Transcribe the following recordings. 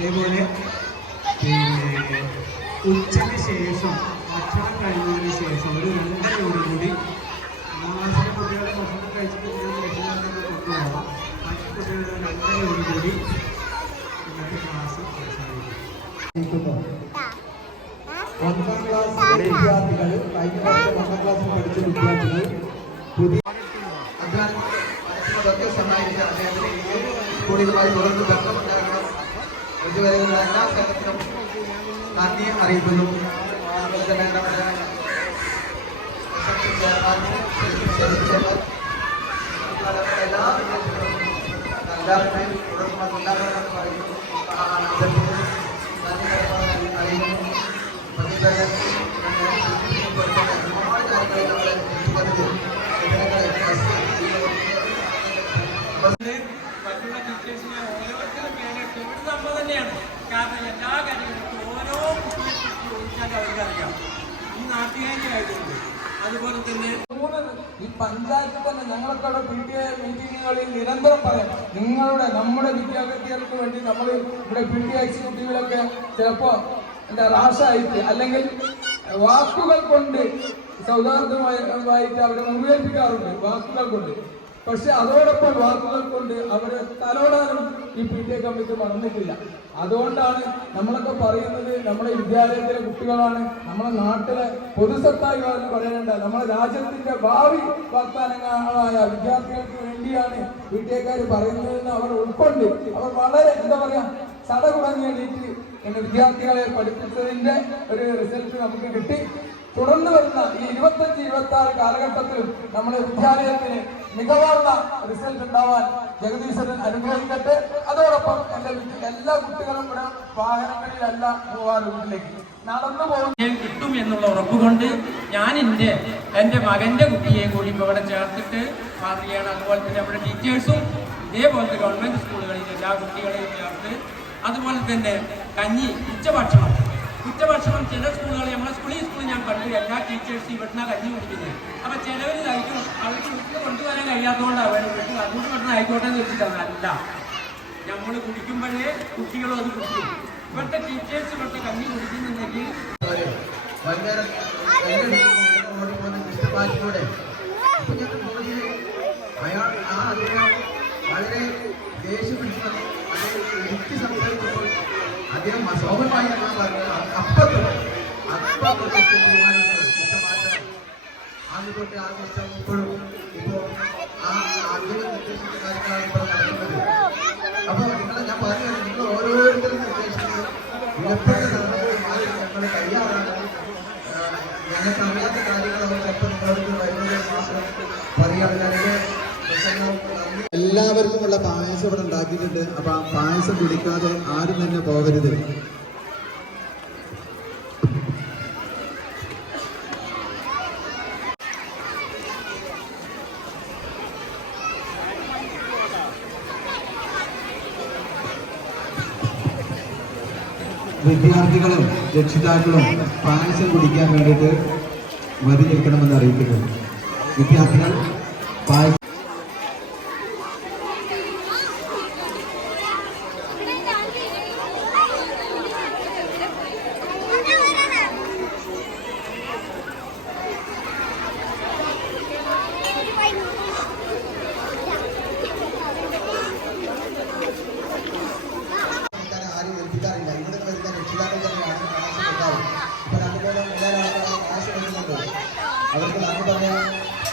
അതേപോലെ പിന്നെ ഉച്ചയ്ക്ക് ശേഷം ഭക്ഷണം കഴിഞ്ഞതിന് ശേഷം ഒരു രണ്ടരയോടുകൂടി നാലാം കുട്ടികളുടെ ഭക്ഷണം കഴിച്ചിട്ട് രക്ഷിതാക്കളുടെ കുട്ടികളാണ് കൊണ്ടുപോകാം മറ്റു കുട്ടികളുടെ രണ്ടരയോടുകൂടി ഇന്നത്തെ ക്ലാസ് അവസാനിക്കും ഒന്നാം ക്ലാസ് വിദ്യാർത്ഥികൾ കഴിഞ്ഞ വർഷം ഒന്നാം ക്ലാസ് പഠിച്ച വിദ്യാർത്ഥികൾ പുതിയ അധ്യാപകർക്ക് സഹായിച്ച അദ്ദേഹത്തിന് കൂടുതലായി തുടർന്ന് ബന്ധം ഉണ്ടാകണമെന്ന് പറയുന്നു ആ അഭ്യർത്ഥിക്കുന്നു നന്ദി കാരണം എല്ലാ കാര്യങ്ങൾക്കും ഓരോ കുട്ടിയെ കുറിച്ച് ചോദിച്ചാൽ അവർക്കറിയാം. ഈ നാട്ടുകാരി ആയതുകൊണ്ട് അതുപോലെ തന്നെ ഈ പഞ്ചായത്തിൽ തന്നെ ഞങ്ങളൊക്കെ അവിടെ പി ടി എ മീറ്റിങ്ങുകളിൽ നിരന്തരം പറയാം നിങ്ങളുടെ നമ്മുടെ വിദ്യാർത്ഥികൾക്ക് വേണ്ടി നമ്മൾ ഇവിടെ പി ടി എക്സിക്യൂട്ടീവിലൊക്കെ ചിലപ്പോൾ എന്താ റാഷായിട്ട് അല്ലെങ്കിൽ വാക്കുകൾ കൊണ്ട് സൗഹാർദ്ദമായിട്ട് അവരെ മുറിവേൽപ്പിക്കാറുണ്ട് വാക്കുകൾ കൊണ്ട്. പക്ഷെ അതോടൊപ്പം വാക്കുകൾ കൊണ്ട് അവരെ തലോടാനും ഈ പി ടി എ കമ്മിറ്റി വന്നിട്ടില്ല. അതുകൊണ്ടാണ് നമ്മളൊക്കെ പറയുന്നത് നമ്മുടെ വിദ്യാലയത്തിലെ കുട്ടികളാണ് നമ്മുടെ നാട്ടിലെ പൊതുസത്തായി പറയേണ്ട. നമ്മുടെ രാജ്യത്തിന്റെ ഭാവി വാഗ്ദാനങ്ങളായ വിദ്യാർത്ഥികൾക്ക് വേണ്ടിയാണ് പി ടി എക്കാർ പറയുന്നതെന്ന് അവർ ഉൾക്കൊണ്ട് അവർ വളരെ എന്താ പറയാ ചടകുടങ്ങി എണീറ്റ് വിദ്യാർത്ഥികളെ പഠിപ്പിച്ചതിന്റെ ഒരു റിസൾട്ട് നമുക്ക് കിട്ടി. തുടർന്ന് വരുന്ന ഈ ഇരുപത്തഞ്ച് ഇരുപത്തി ആറ് കാലഘട്ടത്തിൽ നമ്മുടെ വിദ്യാലയത്തിന് മികവാർന്ന റിസൾട്ട് ഉണ്ടാവാൻ ജഗദീശ്വരൻ അനുഗ്രഹിക്കട്ടെ. അതോടൊപ്പം എന്റെ എല്ലാ കുട്ടികളും ഇവിടെ വാഹനങ്ങളിലല്ല പോവാറ് വീട്ടിലേക്ക്. നടന്നു പോകുന്ന കിട്ടും എന്നുള്ള ഉറപ്പുകൊണ്ട് ഞാൻ എന്റെ എന്റെ മകന്റെ കുട്ടിയെ കൂടി ഇവിടെ ചേർത്തിട്ട് മാതൃകയാണ് അതുപോലെ തന്നെ നമ്മുടെ ടീച്ചേഴ്സും ഇതേപോലത്തെ ഗവൺമെന്റ് സ്കൂളുകളിൽ എല്ലാ കുട്ടികളെയും ചേർത്ത് അതുപോലെ തന്നെ കഞ്ഞി ഉച്ചഭക്ഷണം. ഉച്ചഭക്ഷണം ചില സ്കൂളുകളിൽ നമ്മളെ സ്കൂളിൽ കണ്ടു എല്ലാ ടീച്ചേഴ്സും ഇവിടുന്ന് കഞ്ഞി കുടിക്കുന്നത് അപ്പൊ ചിലവർ കഴിക്കും അവർക്ക് വീട്ടിൽ കൊണ്ടുവരാൻ കഴിയാത്തതുകൊണ്ടാണ് വീട്ടിൽ അതുകൊണ്ട് ഇവിടുന്ന് ആയിക്കോട്ടെ എന്ന് വെച്ചിട്ടാണ് അല്ല. നമ്മൾ കുടിക്കുമ്പോഴേ കുട്ടികളും അത് കുടിക്കും. ഇവിടുത്തെ ടീച്ചേഴ്സ് ഇവിടുത്തെ കഞ്ഞി കുടിക്കുന്നുണ്ടെങ്കിൽ അദ്ദേഹം അശോഭമായി ഞാൻ പറഞ്ഞത് അപ്പത്തും അന്ന് ആ ആ അദ്ദേഹം നിർദ്ദേശിച്ച കാര്യങ്ങളാണ് ഇപ്പോൾ നടക്കുന്നത് അപ്പൊ നിങ്ങൾ ഞാൻ നിങ്ങൾ എല്ലാവർക്കും ഉള്ള പായസം ഇവിടെ ഉണ്ടാക്കിയിട്ടുണ്ട്. അപ്പൊ ആ പായസം കുടിക്കാതെ ആരും തന്നെ പോകരുത്. വിദ്യാർത്ഥികളും രക്ഷിതാക്കളും പായസം കുടിക്കാൻ വേണ്ടിയിട്ട് വരി നിൽക്കണമെന്ന് അറിയിക്കുന്നു. വിദ്യാർത്ഥികൾ പായസം അവർക്ക് നന്ദി പറയാൻ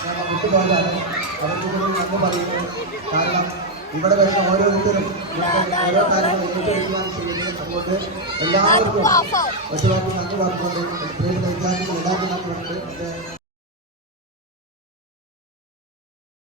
ഞാൻ വിട്ടുപോയതാണ് അവർക്ക് കൂടി പറയുന്നത് കാരണം ഇവിടെ വരുന്ന ഓരോരുത്തരും ഓരോ കാര്യങ്ങൾ ഏറ്റെടുക്കുകയാണ് ചെയ്യുന്നത് അതുകൊണ്ട് എല്ലാവർക്കും ഒറ്റവാക്കി നന്ദി പറഞ്ഞുകൊണ്ട് എല്ലാവർക്കും